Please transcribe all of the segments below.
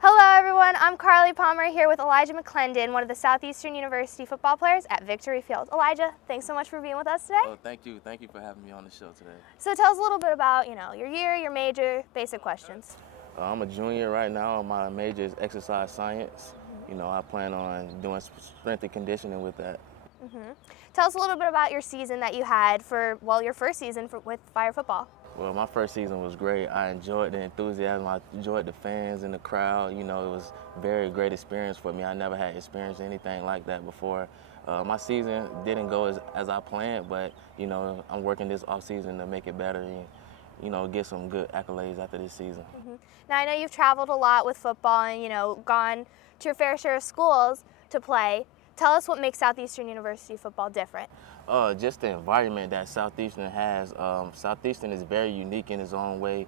Hello everyone, I'm Karly Palmar here with Elijah Mclendon, one of the Southeastern University football players at Victory Field. Elijah, thanks so much for being with us today. Oh, thank you. Thank you for having me on the show today. So tell us a little bit about, your year, your major, basic questions. I'm a junior right now. My major is exercise science. I plan on doing strength and conditioning with that. Tell us a little bit about your season that you had your first season with Fire football. Well, my first season was great. I enjoyed the enthusiasm. I enjoyed the fans and the crowd. It was a very great experience for me. I never had experienced anything like that before. My season didn't go as I planned, but, I'm working this off season to make it better and, get some good accolades after this season. Now I know you've traveled a lot with football and, gone to your fair share of schools to play. Tell us what makes Southeastern University football different. Just the environment that Southeastern has. Southeastern is very unique in its own way.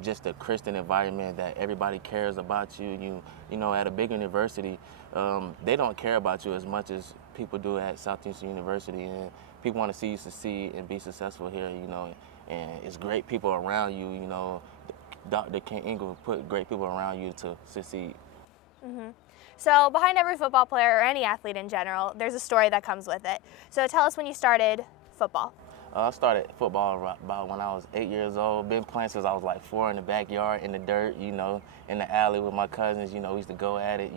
Just a Christian environment that everybody cares about you. At a big university, they don't care about you as much as people do at Southeastern University. And people want to see you succeed and be successful here, and it's great people around you, Dr. King Ingle put great people around you to succeed. So behind every football player or any athlete in general, there's a story that comes with it. So tell us when you started football. I started football about when I was 8 years old. Been playing since I was like 4 in the backyard, in the dirt, in the alley with my cousins. We used to go at it,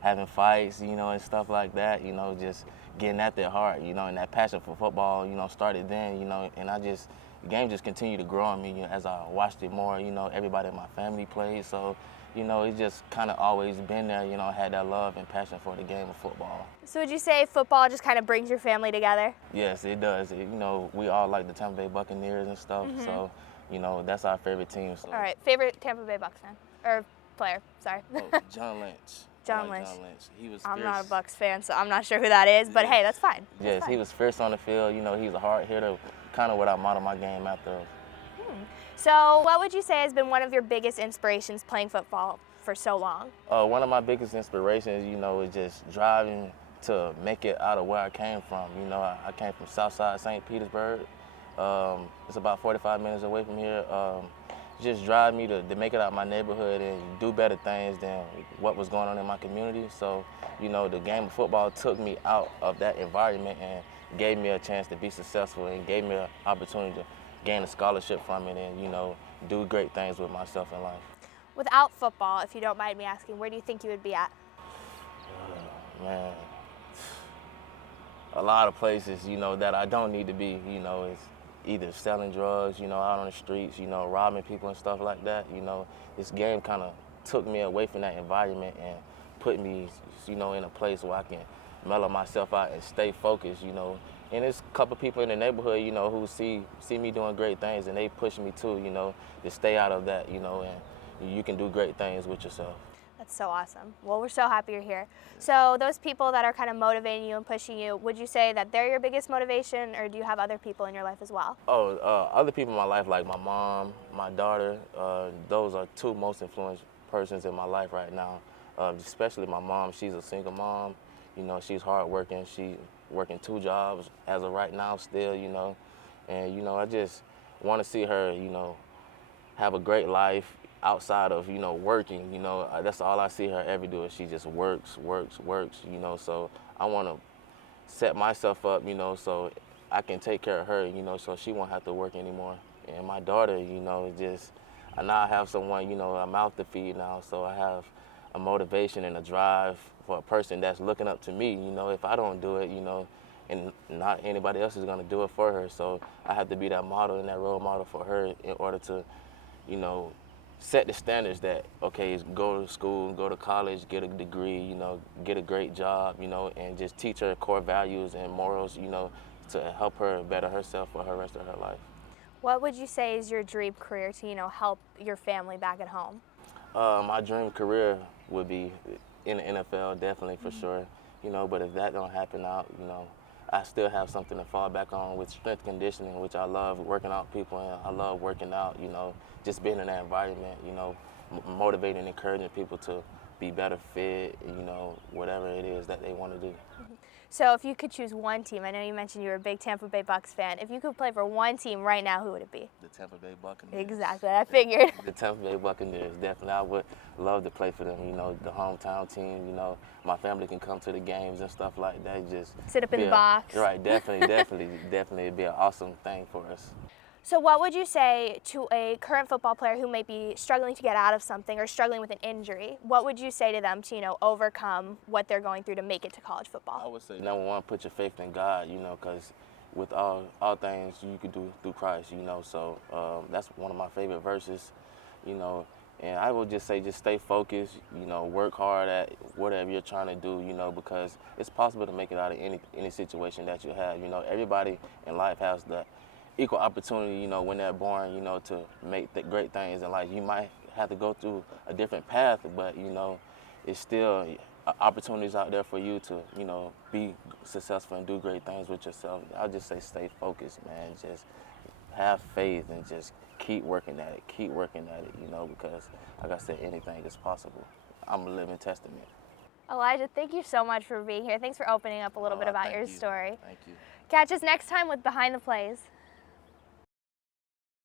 having fights, and stuff like that. Just getting at their heart, and that passion for football, started then, and the game just continued to grow on me as I watched it more. Everybody in my family played, so. It's just kind of always been there, I had that love and passion for the game of football. So would you say football just kind of brings your family together? Yes, it does. We all like the Tampa Bay Buccaneers and stuff, so, that's our favorite team. So. All right, favorite Tampa Bay Bucs fan? Or player, sorry. John Lynch. John Lynch. He was I'm fierce. not a Bucs fan, so I'm not sure who that is, but hey, that's fine. Yes, he was fierce on the field. He's a hard hitter, kind of what I model my game after. So what would you say has been one of your biggest inspirations playing football for so long? One of my biggest inspirations, is just driving to make it out of where I came from. I came from Southside St. Petersburg. It's about 45 minutes away from here. Just drive me to make it out of my neighborhood and do better things than what was going on in my community. So, the game of football took me out of that environment and gave me a chance to be successful and gave me an opportunity to gain a scholarship from it and, do great things with myself in life. Without football, if you don't mind me asking, where do you think you would be at? Man, a lot of places, that I don't need to be, it's either selling drugs, out on the streets, robbing people and stuff like that. This game kind of took me away from that environment and put me, in a place where I can mellow myself out and stay focused, And there's a couple people in the neighborhood, who see me doing great things and they push me too, to stay out of that, and you can do great things with yourself. That's so awesome. Well, we're so happy you're here. So those people that are kind of motivating you and pushing you, would you say that they're your biggest motivation, or do you have other people in your life as well? Other people in my life, like my mom, my daughter, those are two most influential persons in my life right now. Especially my mom. She's a single mom. She's hardworking. She's working 2 jobs as of right now still, And, I just want to see her, have a great life outside of, working. That's all I see her ever do is she just works. So I want to set myself up, so I can take care of her, so she won't have to work anymore. And my daughter, I now have someone, a mouth to feed now, so I have a motivation and a drive for a person that's looking up to me. If I don't do it, and not anybody else is gonna do it for her. So I have to be that model and that role model for her in order to, set the standards that, okay, go to school, go to college, get a degree, get a great job, and just teach her core values and morals, to help her better herself for her rest of her life. What would you say is your dream career to, help your family back at home? My dream career would be in the NFL, definitely, for sure. But if that don't happen out, I still have something to fall back on with strength conditioning, which I love working out people, and I love working out, just being in that environment, motivating and encouraging people to be better fit, whatever it is that they want to do. So if you could choose one team, I know you mentioned you were a big Tampa Bay Bucks fan. If you could play for one team right now, who would it be? The Tampa Bay Buccaneers. Exactly, I figured. The Tampa Bay Buccaneers, definitely. I would love to play for them, you know, the hometown team, you know, my family can come to the games and stuff like that. Just sit up in the box. Right, definitely, it'd be an awesome thing for us. So what would you say to a current football player who may be struggling to get out of something or struggling with an injury? What would you say to them to, you know, overcome what they're going through to make it to college football? I would say, number one, put your faith in God, you know, because with all things you can do through Christ, you know. So that's one of my favorite verses, you know. And I would just say, just stay focused, you know, work hard at whatever you're trying to do, you know, because it's possible to make it out of any situation that you have. You know, everybody in life has the equal opportunity, you know, when they're born, you know, to make the great things in life. You might have to go through a different path, but, you know, it's still opportunities out there for you to, you know, be successful and do great things with yourself. I'll just say stay focused, man. Just have faith and just keep working at it, you know, because, like I said, anything is possible. I'm a living testament. Elijah, thank you so much for being here. Thanks for opening up a little bit about your story. Thank you. Catch us next time with Behind the Plays.